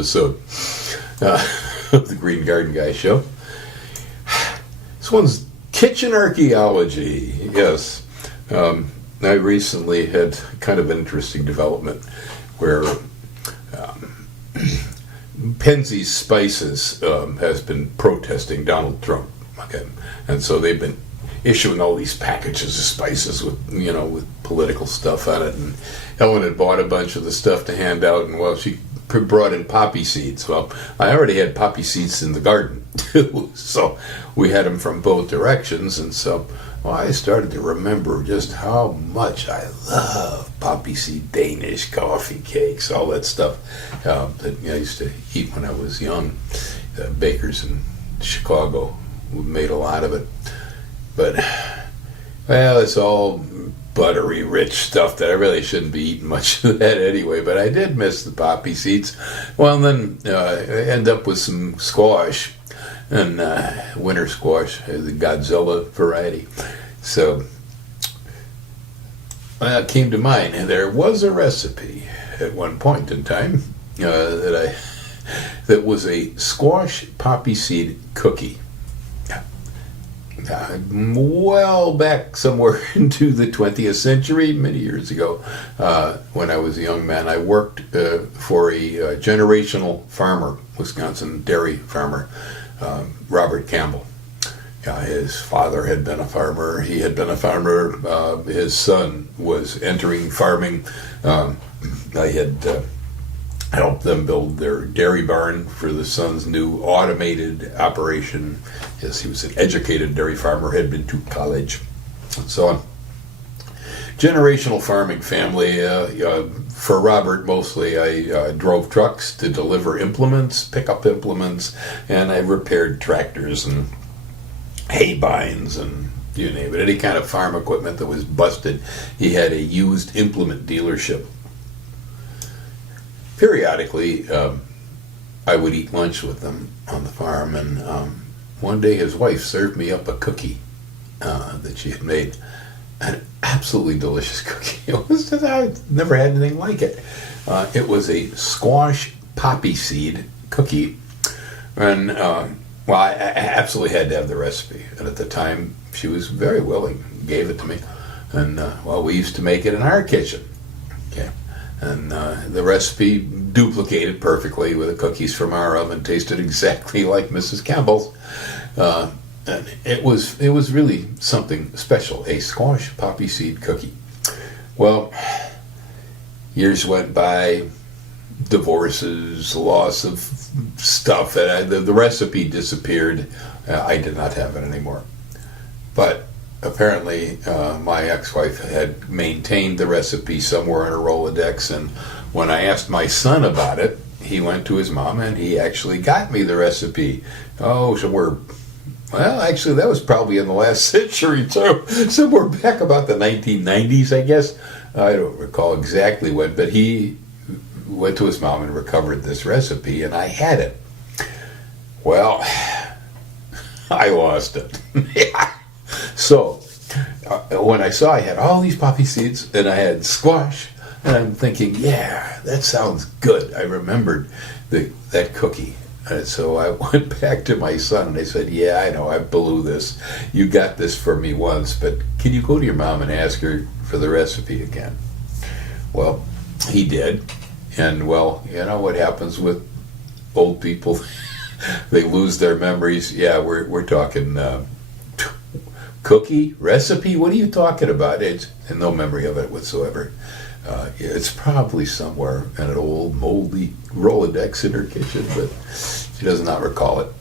episode of the Green Garden Guy Show. This one's kitchen archaeology. Yes. I recently had kind of an interesting development where Penzeys Spices has been protesting Donald Trump. Okay. And so they've been issuing all these packages of spices with political stuff on it. And Ellen had bought a bunch of the stuff to hand out, and well, she brought in poppy seeds. Well, I already had poppy seeds in the garden too, so we had them from both directions. And so I started to remember just how much I love poppy seed Danish coffee cakes, all that stuff that I used to eat when I was young. Bakers in Chicago made a lot of it. But, well, it's all buttery, rich stuff that I really shouldn't be eating much of that anyway, but I did miss the poppy seeds. Well, and then I end up with some squash, and winter squash, the Godzilla variety. So, it came to mind, and there was a recipe at one point in time that was a squash poppy seed cookie. Well back somewhere into the 20th century, many years ago, when I was a young man, I worked for a generational farmer, Wisconsin dairy farmer, Robert Campbell. His father had been a farmer. He had been a farmer. His son was entering farming. I had helped them build their dairy barn for the son's new automated operation. Yes, he was an educated dairy farmer, had been to college, and so on. Generational farming family. For Robert, mostly, I drove trucks to deliver implements, pickup implements, and I repaired tractors and hay binds and you name it. Any kind of farm equipment that was busted. He had a used implement dealership. Periodically, I would eat lunch with them on the farm, and one day his wife served me up a cookie that she had made, an absolutely delicious cookie. I never had anything like it. It was a squash poppy seed cookie, and I absolutely had to have the recipe. And at the time, she was very willing, gave it to me, and we used to make it in our kitchen. Okay. And the recipe duplicated perfectly with the cookies from our oven, tasted exactly like Mrs. Campbell's. And it was really something special, a squash poppy seed cookie. Well, years went by, divorces, loss of stuff, and the recipe disappeared. I did not have it anymore. But apparently, my ex-wife had maintained the recipe somewhere in her Rolodex, and when I asked my son about it, he went to his mom, and he actually got me the recipe. Somewhere, well, actually, that was probably in the last century, too. Somewhere back about the 1990s, I guess. I don't recall exactly when, but he went to his mom and recovered this recipe, and I had it. Well, I lost it. So, when I saw I had all these poppy seeds and I had squash, and I'm thinking, yeah, that sounds good. I remembered that cookie. And so I went back to my son and I said, yeah, I know, I blew this. You got this for me once, but can you go to your mom and ask her for the recipe again? Well, he did. And, well, you know what happens with old people? They lose their memories. Yeah, we're talking cookie recipe. What are you talking about? It's no memory of it whatsoever. It's probably somewhere in an old moldy Rolodex in her kitchen, but she does not recall it.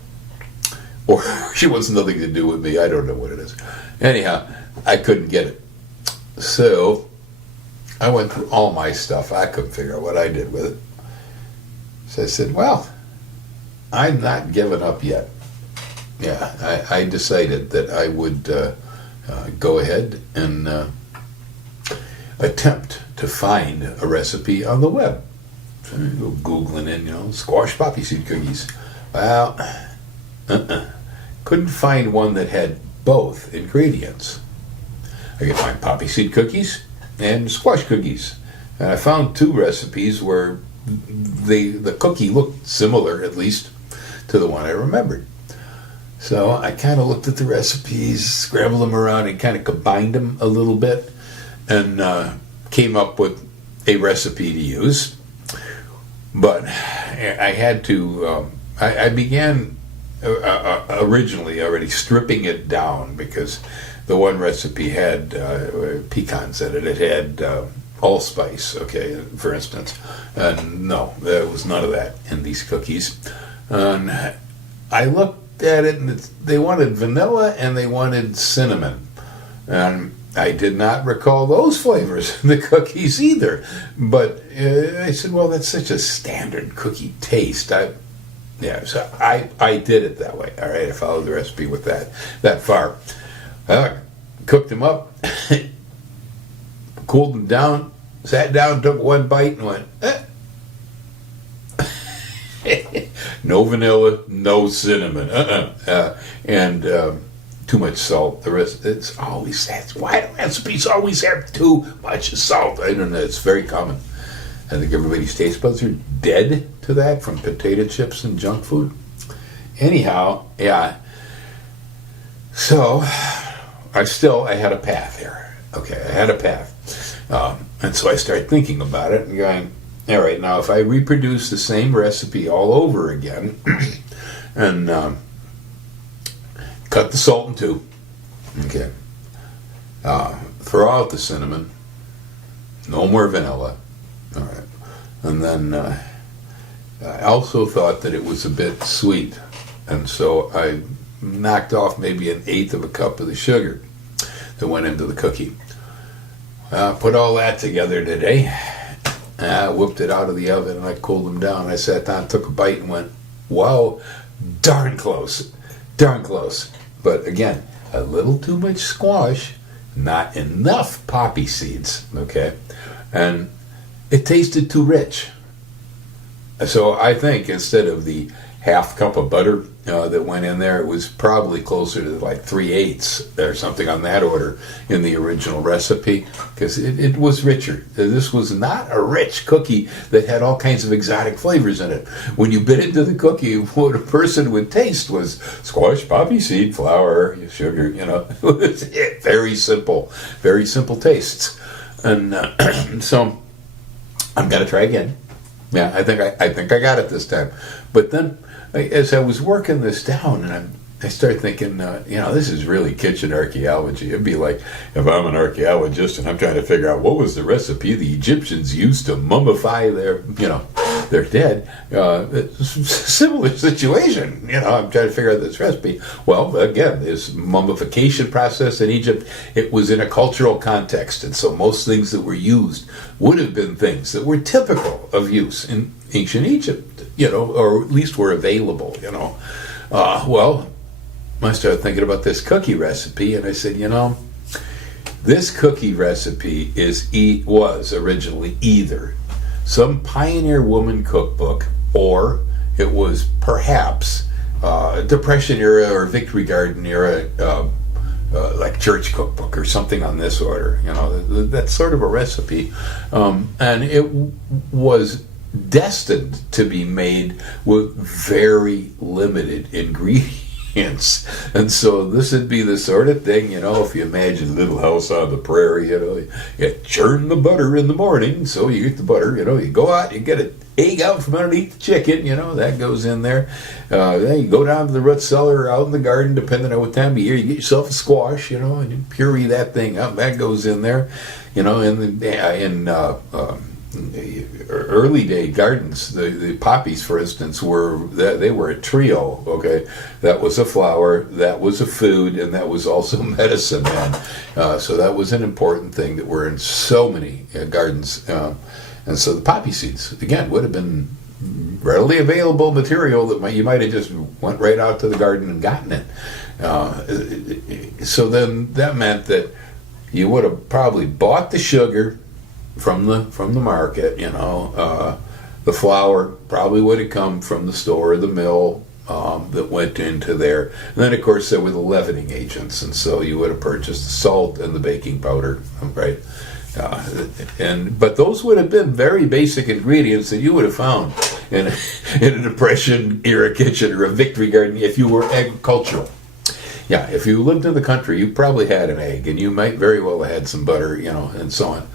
Or she wants nothing to do with me. I don't know what it is. Anyhow, I couldn't get it. So I went through all my stuff. I couldn't figure out what I did with it. So I said, well, I'm not giving up yet. Yeah, I decided that I would go ahead and attempt to find a recipe on the web. So I go Googling in, squash poppy seed cookies. Well, couldn't find one that had both ingredients. I could find poppy seed cookies and squash cookies. And I found two recipes where the cookie looked similar, at least, to the one I remembered. So I kind of looked at the recipes, scrambled them around, and kind of combined them a little bit, and came up with a recipe to use. But I had to, I began originally already stripping it down, because the one recipe had pecans in it. It had allspice, okay, for instance. And no, there was none of that in these cookies. And I looked at it, and they wanted vanilla and they wanted cinnamon. And I did not recall those flavors in the cookies either. But I said, well, that's such a standard cookie taste. So I did it that way. All right, I followed the recipe with that far. Cooked them up, cooled them down, sat down, took one bite, and went, no vanilla, no cinnamon, and too much salt. The rest, it's always that. Why do recipes always have too much salt? I don't know. It's very common. I think everybody's taste buds are dead to that from potato chips and junk food. Anyhow, yeah. So I had a path here. Okay, I had a path. And so I started thinking about it and going, all right, now if I reproduce the same recipe all over again and cut the salt in two, okay, throw out the cinnamon, no more vanilla, all right, and then I also thought that it was a bit sweet, and so I knocked off maybe 1/8 of a cup of the sugar that went into the cookie. Put all that together today. I whipped it out of the oven and I cooled them down. I sat down, took a bite, and went, wow, darn close. But again, a little too much squash, not enough poppy seeds, okay? And it tasted too rich. So I think instead of the half cup of butter that went in there, it was probably closer to like 3/8 or something on that order in the original recipe, because it was richer. This was not a rich cookie that had all kinds of exotic flavors in it. When you bit into the cookie, what a person would taste was squash, poppy seed, flour, sugar, it was very simple tastes. And so I'm going to try again. Yeah, I think I got it this time. But then, as I was working this down, and I started thinking, this is really kitchen archaeology. It'd be like if I'm an archaeologist and I'm trying to figure out what was the recipe the Egyptians used to mummify their dead. Similar situation. I'm trying to figure out this recipe. Well, again, this mummification process in Egypt, it was in a cultural context, and so most things that were used would have been things that were typical of use in ancient Egypt, or at least were available, Well, I started thinking about this cookie recipe, and I said, this cookie recipe was originally either some pioneer woman cookbook, or it was perhaps Depression era or Victory Garden era, like church cookbook or something on this order. That's sort of a recipe, and it was destined to be made with very limited ingredients. And so this would be the sort of thing, if you imagine Little House on the Prairie, you churn the butter in the morning, so you get the butter, you go out, you get an egg out from underneath the chicken, that goes in there. Then you go down to the root cellar or out in the garden, depending on what time of year, you get yourself a squash, and you puree that thing up, that goes in there, in early day gardens, the poppies, for instance, they were a trio. Okay, that was a flower, that was a food, and that was also medicine. And so that was an important thing that were in so many gardens. And so the poppy seeds, again, would have been readily available material that you might have just went right out to the garden and gotten it. So then that meant that you would have probably bought the sugar from the market, the flour probably would have come from the store or the mill that went into there. And then, of course, there were the leavening agents, and so you would have purchased the salt and the baking powder, right? But those would have been very basic ingredients that you would have found in a Depression era kitchen or a Victory Garden if you were agricultural. Yeah, if you lived in the country, you probably had an egg, and you might very well have had some butter, and so on.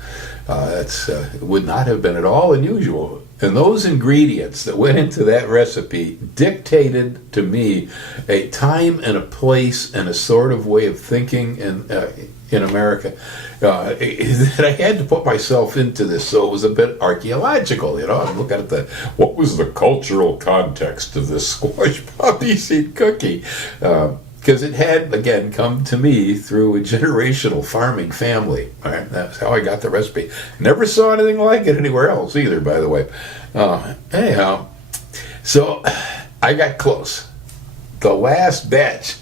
It would not have been at all unusual. And those ingredients that went into that recipe dictated to me a time and a place and a sort of way of thinking in America that I had to put myself into this. So it was a bit archaeological, I'm looking at what was the cultural context of this squash poppy seed cookie. Because it had, again, come to me through a generational farming family. Right? That's how I got the recipe. Never saw anything like it anywhere else either, by the way. Anyhow, so I got close. The last batch,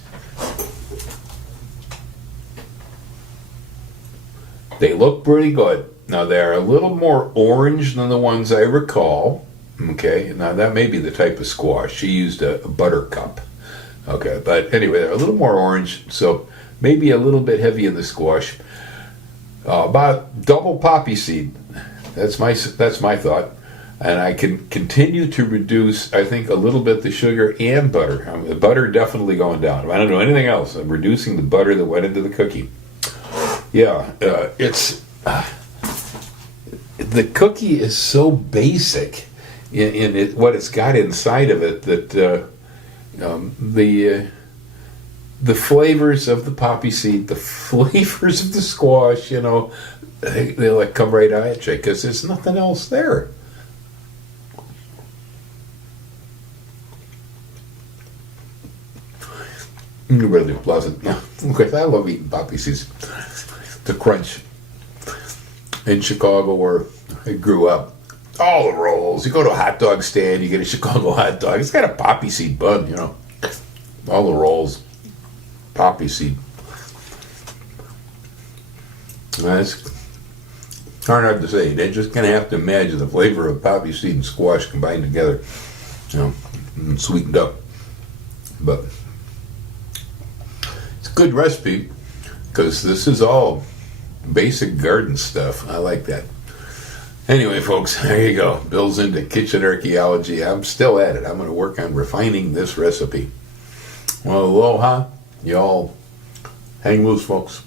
they look pretty good. Now, they're a little more orange than the ones I recall. Okay, now that may be the type of squash. She used a buttercup. Okay, but anyway, they're a little more orange, so maybe a little bit heavy in the squash. About double poppy seed. That's my thought, and I can continue to reduce. I think a little bit the sugar and butter. The butter definitely going down. If I don't do anything else, I'm reducing the butter that went into the cookie. Yeah, it's the cookie is so basic in what it's got inside of it that. The flavors of the poppy seed, the flavors of the squash, they like come right at you because there's nothing else there. Really pleasant. Because I love eating poppy seeds. The crunch. In Chicago, where I grew up, all the rolls. You go to a hot dog stand, you get a Chicago hot dog. It's got a poppy seed bun, All the rolls, poppy seed. It's hard to say. They're just going to have to imagine the flavor of poppy seed and squash combined together, and sweetened up. But it's a good recipe because this is all basic garden stuff. I like that. Anyway, folks, there you go. Bill's into kitchen archaeology. I'm still at it. I'm going to work on refining this recipe. Well, aloha. Y'all hang loose, folks.